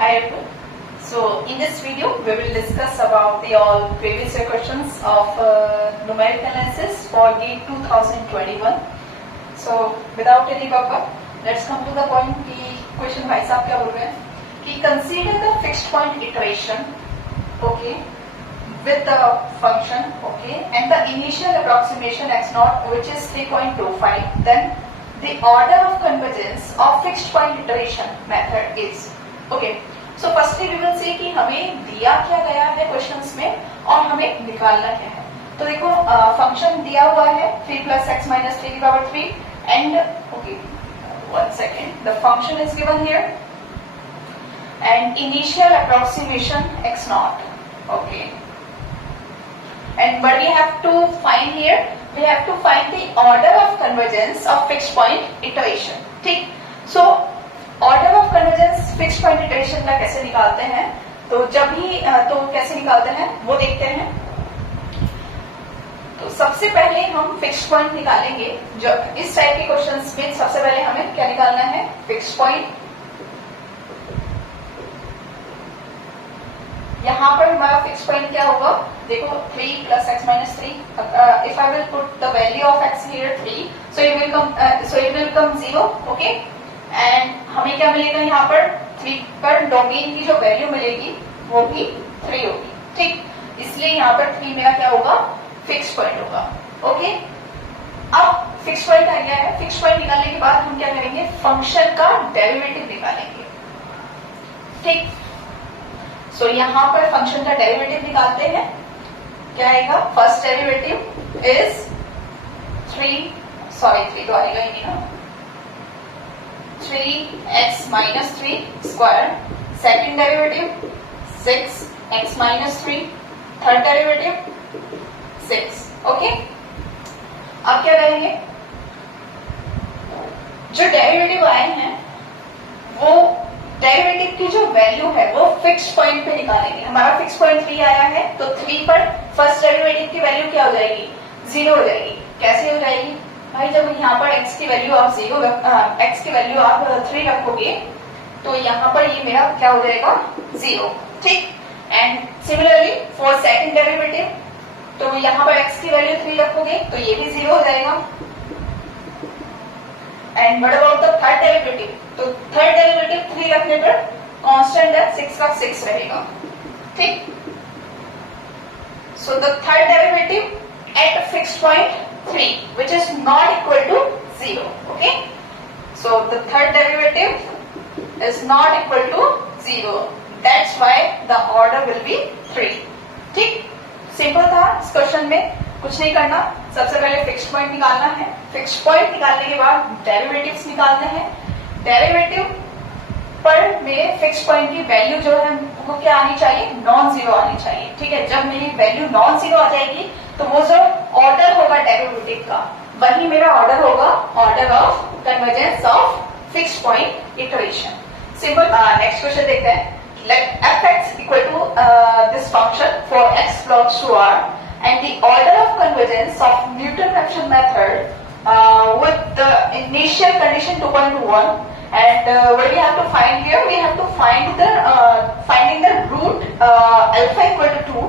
Hi everyone. So in this video we will discuss about the all previous year questions of numerical analysis for GATE 2021. So without any buffer, let's come to the point कि question भाई साहब क्या बोल रहे हैं कि consider the fixed point iteration, okay, with the function, okay, and the initial approximation x naught which is 3.25, then the order of convergence of fixed point iteration method is, okay. So firstly we will see कि हमें दिया क्या गया है questions में और हमें निकालना क्या है. तो देखो फंक्शन दिया हुआ है 3 plus x minus 3 की power 3 and okay, one second, the function is given here and initial approximation x naught, okay, and what we have to find here, we have to find the order of convergence of fixed point iteration. ठीक. So order of convergence fixed point iteration का कैसे निकालते हैं, तो जब भी तो कैसे निकालते हैं वो देखते हैं. तो सबसे पहले हम फिक्स्ड पॉइंट निकालेंगे. जब इस टाइप के क्वेश्चंस में सबसे पहले हमें क्या निकालना है, फिक्स्ड पॉइंट. यहाँ पर हमारा फिक्स्ड पॉइंट क्या होगा, देखो 3 plus x minus 3. If I will put the value of x here 3, so it will come 0, okay. And हमें क्या मिलेगा यहाँ पर 3 पर डोमेन की जो वैल्यू मिलेगी वो भी 3 होगी. ठीक, इसलिए यहाँ पर 3 मेरा क्या होगा, फिक्स पॉइंट होगा. ओके, अब फिक्स पॉइंट आ गया है. फिक्स पॉइंट निकालने के बाद हम क्या करेंगे, फंक्शन का डेरिवेटिव निकालेंगे. ठीक, सो यहाँ पर फंक्शन का डेरिवेटिव निकालते हैं. क्या आएगा, फर्स्ट डेरिवेटिव इज 3 तो आएगा ही नहीं ना, 3x minus 3 square. Second derivative 6x minus 3. Third derivative 6. Okay. अब क्या करेंगे, जो डेरिवेटिव आए हैं वो डेरिवेटिव की जो वैल्यू है वो फिक्स्ड पॉइंट पे निकालेंगे. हमारा फिक्स पॉइंट 3 आया है तो 3 पर फर्स्ट डेरिवेटिव की वैल्यू क्या हो जाएगी, 0 हो जाएगी. कैसे हो जाएगी भाई, जब यहाँ पर x की वैल्यू आप 3 रखोगे तो यहाँ पर ये मेरा क्या हो जाएगा, 0. ठीक, and similarly for second derivative, तो यहाँ पर x की वैल्यू 3 रखोगे तो ये भी 0 हो जाएगा. And what about the third derivative, तो थर्ड डेरिवेटिव 3 रखने पर कांस्टेंट है 6 का 6 रहेगा. ठीक, so the third derivative eight fixed point 3 which is not equal to 0. Okay, so the third derivative is not equal to 0, that's why the order will be 3. ठीक, simple था. इस question में कुछ नहीं करना, सबसे पहले फिक्स्ड पॉइंट निकालना है. फिक्स्ड पॉइंट निकालने के बाद डेरिवेटिव्स निकालने हैं. डेरिवेटिव पर मेरे फिक्स्ड पॉइंट की वैल्यू जो है वो क्या आनी चाहिए, नॉन जीरो आनी चाहिए. ठीक है, जब मेरी वैल्यू नॉन जीरो आ जाएगी तो वो जो ऑर्डर होगा डेरिवेटिव का वही मेरा ऑर्डर होगा, order of convergence of fixed point iteration. Simple. Next question देखते हैं. Let f(x) equal to this function for x belongs to R and the order of convergence of Newton-Raphson method with the initial condition 2.1. And what we have to find here, we have to find the finding the root alpha equal to 2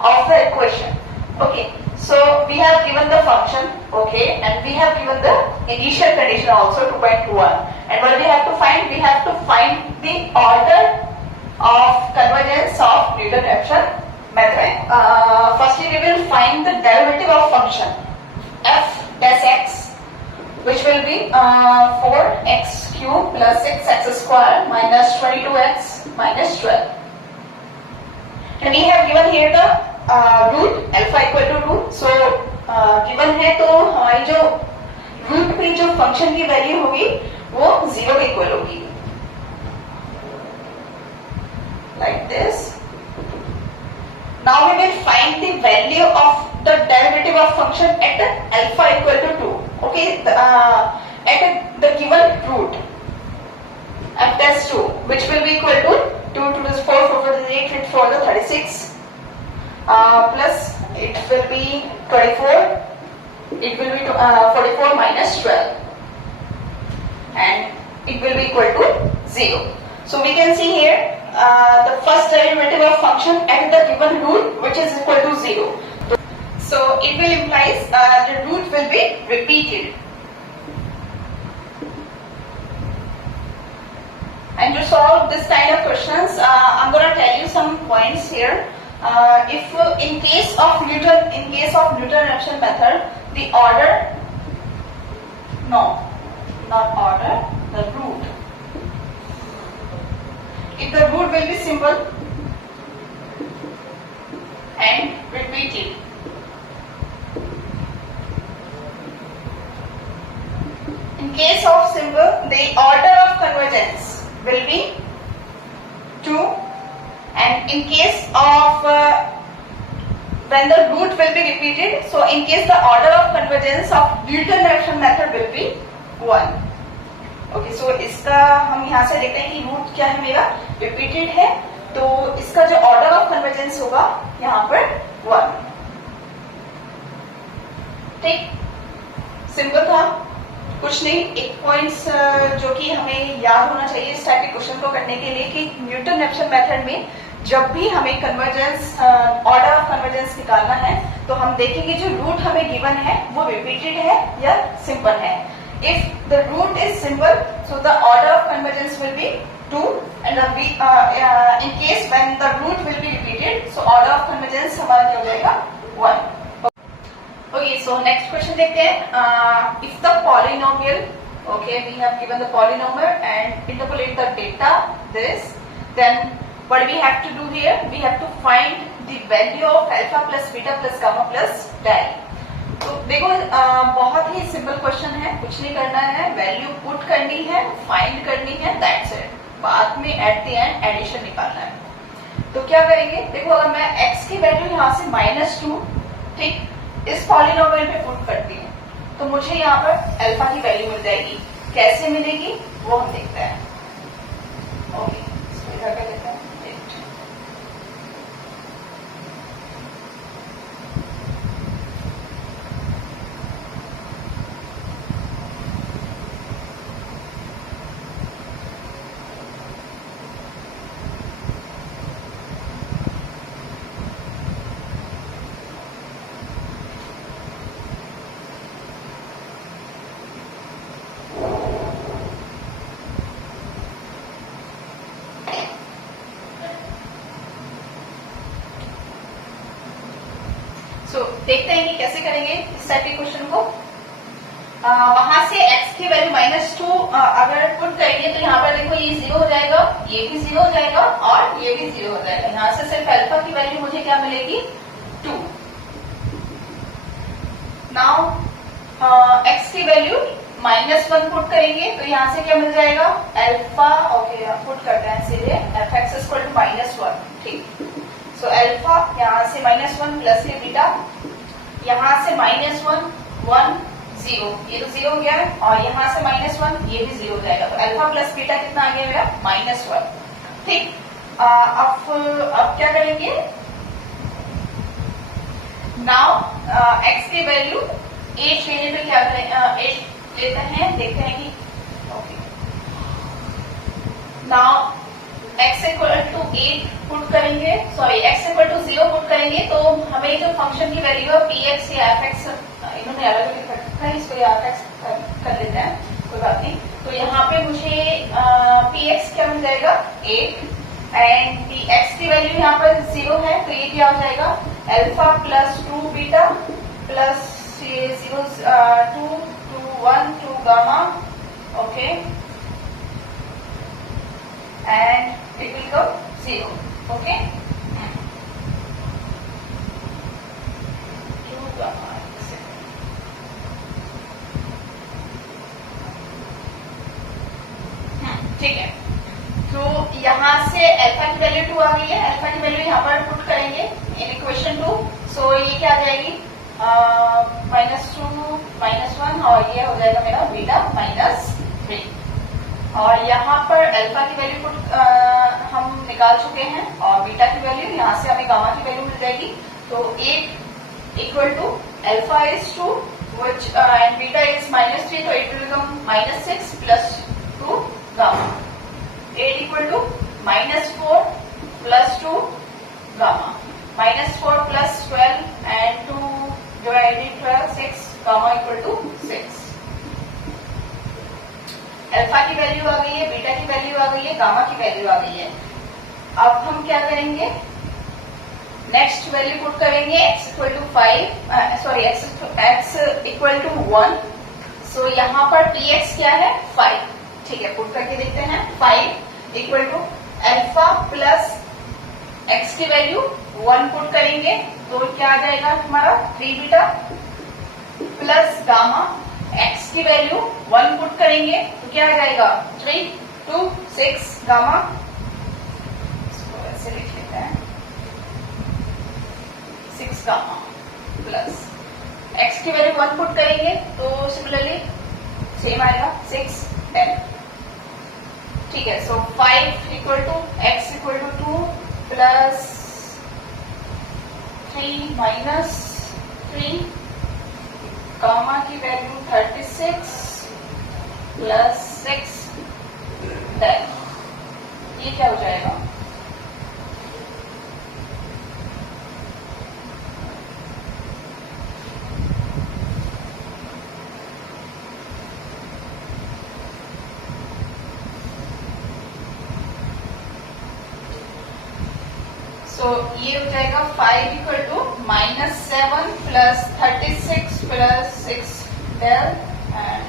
of the equation. Okay, so we have given the function, okay, and we have given the initial condition also 2.1. And what we have to find, we have to find the order of convergence of Newton-Raphson method. Firstly, we will find the derivative of function f dash x, which will be 4x cube plus 6x square minus 22x minus 12. And we have given here the root alpha equal to 2. So given है तो हमारी जो root पे जो function की value होगी वो 0 के इक्वल होगी, like this. Now we will find the value of the derivative of function at alpha equal to 2. Okay, at the given root f dash 2 which will be equal to 2 to the 4 4 to the 8 4 to 36 plus it will be 24, it will be 44 minus 12 and it will be equal to 0. So we can see here the first derivative of function at the given root which is equal to 0. So it will implies the root will be repeated. And to solve this kind of questions, I'm going to tell you some points here. If in case of Newton-Raphson method, the order, no, not order, the root. If the root will be simple and repeated, in case of simple, the order of convergence will be 2, and in case of when the root will be repeated, so in case the order of convergence of Newton-Raphson method will be 1. Okay, सो इसका हम यहाँ से देखते हैं कि root क्या है मेरा, रिपीटेड है, तो इसका जो ऑर्डर ऑफ कन्वर्जेंस होगा यहाँ पर 1. ठीक, सिंपल था, कुछ नहीं. एक पॉइंट्स जो कि हमें याद होना चाहिए इस टाइप के क्वेश्चन को करने के लिए कि न्यूटन-रैप्सन मेथड में जब भी हमें कन्वर्जेंस ऑर्डर ऑफ कन्वर्जेंस निकालना है तो हम देखेंगे जो रूट हमें गिवन है वो रिपीटेड है या सिंपल है. If the root is simple, so the order of convergence will be 2, and in case when the root will be repeated, so order of convergence हमारा क्या हो जाएगा 1. Okay, so next question देखते हैं. If the polynomial, okay, we have given the polynomial and interpolate the data this, then what we have to do here? We have to find the value of alpha plus beta plus gamma plus del. तो देखो बहुत ही simple question है, कुछ नहीं करना है, value put करनी है, फाइंड करनी है, दैट्स इट. बाद में एट द एंड एडिशन निकालना है. तो क्या करेंगे, देखो अगर मैं x की वैल्यू यहाँ से -2, ठीक, इस पॉलिनोमियल पे पुट करती हूँ तो मुझे यहाँ पर अल्फा की वैल्यू मिल जाएगी. कैसे मिलेगी वो हम देखते हैं. ओके, इसको इधर कर देते हैं. देखते हैं कि कैसे करेंगे इस टाइप के क्वेश्चन को. वहां से x की वैल्यू -2 अगर पुट करेंगे तो यहाँ पर देखो ये 0 हो जाएगा, ये भी 0 हो जाएगा और ये भी 0 हो जाएगा. यहाँ से सिर्फ अल्फा की वैल्यू मुझे क्या मिलेगी 2. नाउ x की वैल्यू -1 पुट करेंगे तो यहाँ से क्या मिल जाएगा अल्फा. ओके, पुट करते हैं सीधे fx इक्वल टू -1. ठीक, सो अल्फा यहाँ से -1 प्लस ये बीटा, यहाँ से -1 1 0, ये तो 0 हो गया है, और यहाँ से -1 ये भी 0 हो जाएगा. तो अल्फा प्लस बीटा कितना आ गया मेरा -1. ठीक, अब क्या करेंगे, नाउ x की वैल्यू 8 लेने पे क्या करें, 8 लेते हैं, देखते हैं कि okay. Now x equal to 8 put करेंगे, sorry x equal to 0 put करेंगे तो हमें जो फंक्शन की वैल्यू है px या fx, इन्होंने अलग अलग रखा है, इसको fx कर लेते हैं, कोई बात नहीं. तो यहाँ पे मुझे px क्या मिल जाएगा 8, एंड x की वैल्यू यहाँ पर 0 है तो ये क्या हो जाएगा alpha plus 2 beta plus 0 2 2 1 2 gamma. Okay, and it will go 0. Okay, 2 gamma. ठीक है, तो यहाँ से अल्फा की वैल्यू 2 आ गई है, अल्फा की वैल्यू यहाँ पर पुट करेंगे इन इक्वेशन 2. सो ये क्या आ जाएगी -2 -1 और ये हो जाएगा मेरा बीटा -3. और यहाँ पर अल्फा की वैल्यू हम निकाल चुके हैं और बीटा की वैल्यू, यहाँ से हमें गामा की वैल्यू मिल जाएगी. तो 8 equal to alpha is 2 which and beta is -3, so it will become -6 plus 2 gamma. 8 equal to -4 + 2 gamma. -4 + 12 and 2 divided 12, 6, gamma equal to 6. Alpha की वैल्यू आ गई है, बीटा की वैल्यू आ गई है, गामा की वैल्यू आ गई है. अब हम क्या करेंगे, नेक्स्ट वैल्यू पुट करेंगे x equal to 5, sorry x equal to 1. So यहाँ पर px क्या है 5. ठीक है, पुट करके देखते हैं. 5 equal to alpha plus x की वैल्यू 1 पुट करेंगे तो क्या आ जाएगा हमारा 3 बीटा प्लस गामा x की वैल्यू 1 पुट करेंगे तो क्या आ जाएगा 3 2 6 गामा. इसको ऐसे लिख लेते हैं 6 गामा प्लस x की वैल्यू 1 पुट करेंगे तो सिमिलरली सेम आएगा 6 10. ठीक है, so 5 equal to x equal to 2 plus 3 minus 3, gamma की वैल्यू 36 प्लस 6 10. ये क्या हो जाएगा ये हो जाएगा 5 equal to -7 plus 36 plus 6 12 and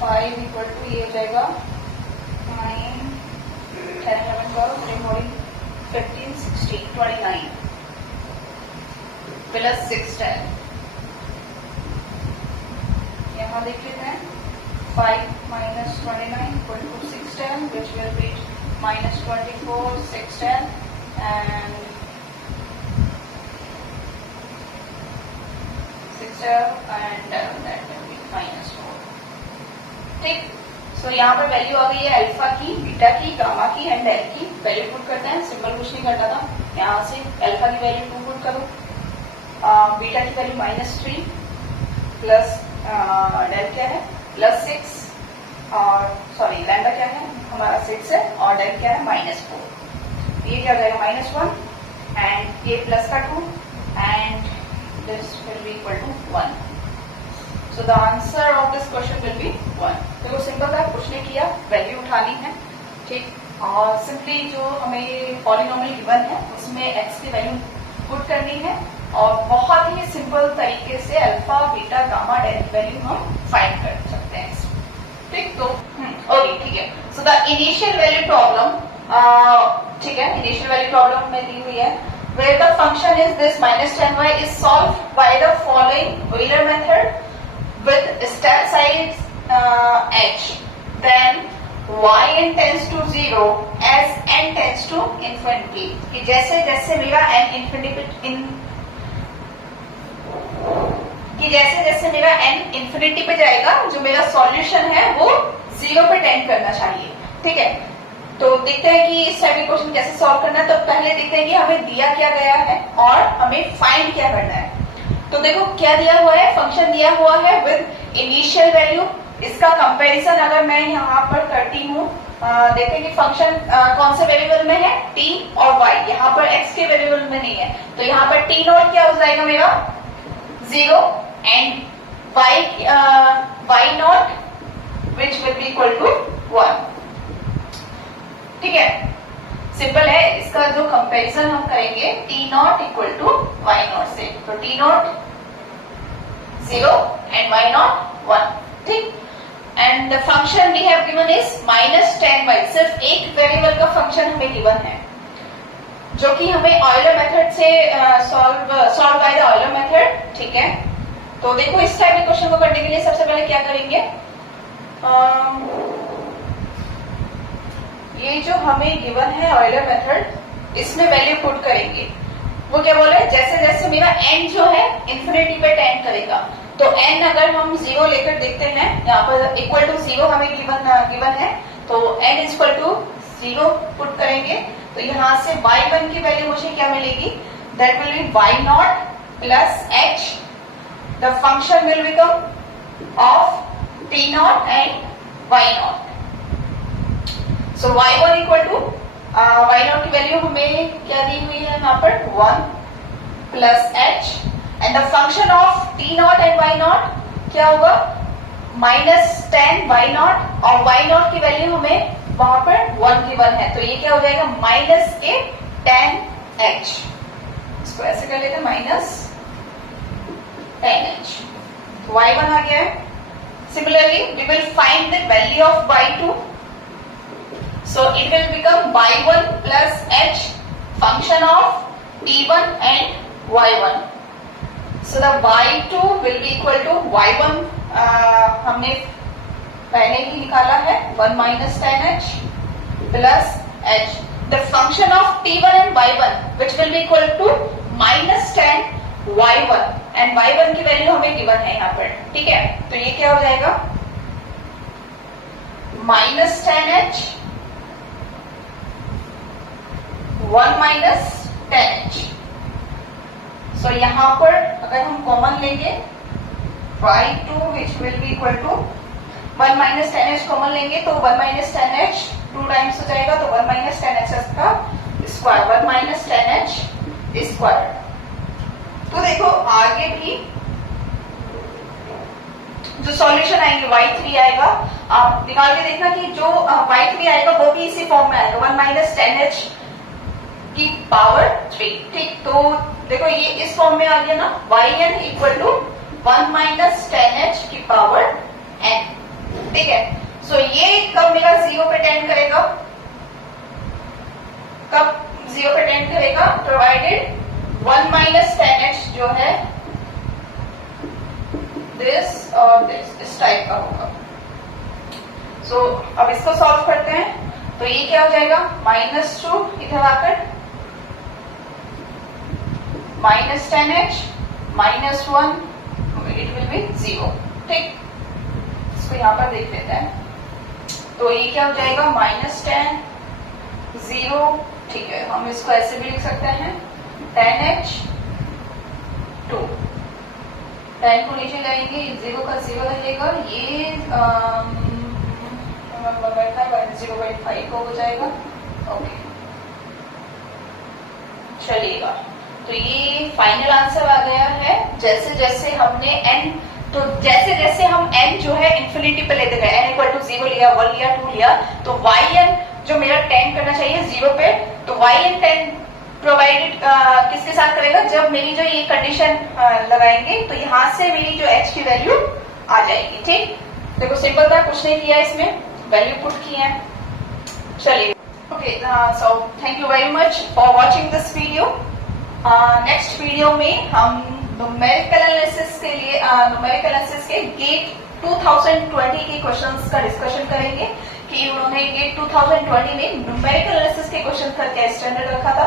5 equal to ये हो जाएगा 9 10 11 12 13 14 15 16 29 प्लस 6 10. यहाँ देख लेते हैं 5 minus 29 equal to 6 10, which will be -24 6 10 and 6 12 and that will be -4. ठीक, सो यहाँ पर वैल्यू आ गई है अल्फा की, बीटा की, गामा की एंड डेल की. वैल्यू पुट करते हैं, सिंपल कुछ नहीं करना था. यहाँ से अल्फा की वैल्यू 2 पुट करो, बीटा की वैल्यू -3 प्लस डेल क्या है +6 और सॉरी लैम्डा क्या है हमारा 6 है और डेल क्या है -4. ये क्या हो जाएगा -1 एंड ये प्लस का 2 and this will be equal to 1. So the answer of this question will be 1. देखो सिंपल था, कुछ नहीं किया, वैल्यू उठानी है. ठीक, और सिंपली जो हमें पॉलिनोमियल गिवन है उसमें x की वैल्यू पुट करनी है और बहुत ही सिंपल तरीके से अल्फा बीटा गामा डेल की वैल्यू हम फाइंड कर सकते हैं. ठीक, तो ओके ठीक है. So the initial value problem, ठीक है, इनिशियल वैल्यू प्रॉब्लम में दी हुई है where the function is this -10y is solved by the following Euler method with step size h, then y n tends to 0 as n tends to infinity. कि जैसे जैसे मेरा n infinity पे जाएगा जो मेरा सॉल्यूशन है वो 0 पे टेंड करना चाहिए. ठीक है, तो देखते हैं कि इस टाइप के क्वेश्चन कैसे सॉल्व करना है. तो पहले देखते हैं कि हमें दिया क्या गया है और हमें फाइंड क्या करना है. तो देखो क्या दिया हुआ है, फंक्शन दिया हुआ है विद इनिशियल वैल्यू. इसका कंपैरिजन अगर मैं यहाँ पर करती हूँ, देखते हैं कि फंक्शन कौन से वेरिएबल में है, t और y. यहाँ पर x के वेरिएबल में नहीं है तो यहाँ पर t नॉट क्या हो जाएगा मेरा 0 and y not which will be equal to 1. ठीक है, सिंपल है. इसका जो कंपैरिजन हम करेंगे t not equal to y not से, तो t not 0 and y not 1. ठीक, and the function we have given is -10y. सिर्फ एक वेरिएबल का फंक्शन हमें गिवन है जो कि हमें ऑयलर मेथड से solve by the Euler method. ठीक है, तो देखो इस टाइप के क्वेश्चन को करने के लिए सबसे पहले क्या करेंगे, ये जो हमें गिवन है ऑयलर मेथड, इसमें वैल्यू पुट करेंगे. वो क्या बोले, जैसे जैसे मेरा n जो है इंफिनिटी पे टेंड करेगा तो n अगर हम 0 लेकर देखते हैं, यहाँ पर इक्वल टू 0 हमें गिवन है तो n इक्वल टू 0 पुट करेंगे तो यहाँ से y1 की वैल्यू मुझे क्या मिलेगी, that will be y not plus h. The function will become of t not and y not. So y1 equal to हमें क्या दी हुई है यहाँ पर 1 plus H and the function of T not and Y not क्या होगा -10 Y not और Y not की वैल्यू हमें वहां पर 1 की 1 है तो ये क्या हो जाएगा -10h। इसको ऐसे कर लेते हैं -10h y1 आ गया है। Similarly, we will find the value of y2. So it will become y1 plus h function of t1 and y1. So the y2 will be equal to y1 हमने पहले ही निकाला है 1 minus 10h plus h. The function of t1 and y1 which will be equal to -10 y1 and y1 की value हमें given है यहाँ पर, ठीक है। तो ये क्या हो जाएगा -10h 1 minus 10h। सो यहाँ पर अगर हम कॉमन लेंगे y2 which will be equal to 1 minus 10h common लेंगे तो 1 minus 10h 2 टाइम्स हो जाएगा तो 1 minus 10h का स्क्वायर 1 minus 10h स्क्वायर। तो देखो आगे भी जो सॉल्यूशन आएंगे y3 आएगा, आप निकाल के देखना कि जो y3 आएगा वो भी इसी फॉर्म में आएगा 1 minus 10h की पावर 3, ठीक। तो देखो ये इस फॉर्म में आ गया ना yn equal to 1 minus 10h की पावर n, ठीक है। सो ये कब मेरा 0 पे टेंड करेगा, कब 0 पे टेंड करेगा, प्रोवाइडेड 1 minus 10h जो है दिस और दिस इस टाइप का होगा। सो अब इसको सॉल्व करते हैं तो ये क्या हो जाएगा -2 इधर आकर -10h -1 इट विल बी 0, ठीक। इसको यहां पर देख लेते हैं तो ये क्या हो जाएगा -10 0, ठीक है। हम इसको ऐसे भी लिख सकते हैं 10h 2 10 को नीचे लाएंगे 0 का 0 रहेगा, ये 0.5 को हो जाएगा, ओके चलिएगा। तो ये फाइनल आंसर आ गया है। जैसे जैसे हमने n तो जैसे जैसे हम n जो है इन्फिनिटी पे लेते गए n इक्वल टू 0 लिया 1 लिया 2 लिया तो yn जो मेरा टेंड करना चाहिए 0 पे, तो yn टेंड प्रोवाइडेड किसके साथ करेगा, जब मेरी जो ये कंडीशन लगाएंगे तो यहां से मेरी जो h की वैल्यू आ जाएगी, ठीक। देखो सिंपल था, कुछ नहीं किया, इसमें वैल्यू पुट की है। चलिए okay, so thank you very much for watching this video. Next video में हम न्यूमेरिकल एनालिसिस के लिए न्यूमेरिकल एनालिसिस के गेट 2020 के क्वेश्चंस का डिस्कशन करेंगे कि उन्होंने गेट 2020 में न्यूमेरिकल एनालिसिस के क्वेश्चन का क्या स्टैंडर्ड रखा था।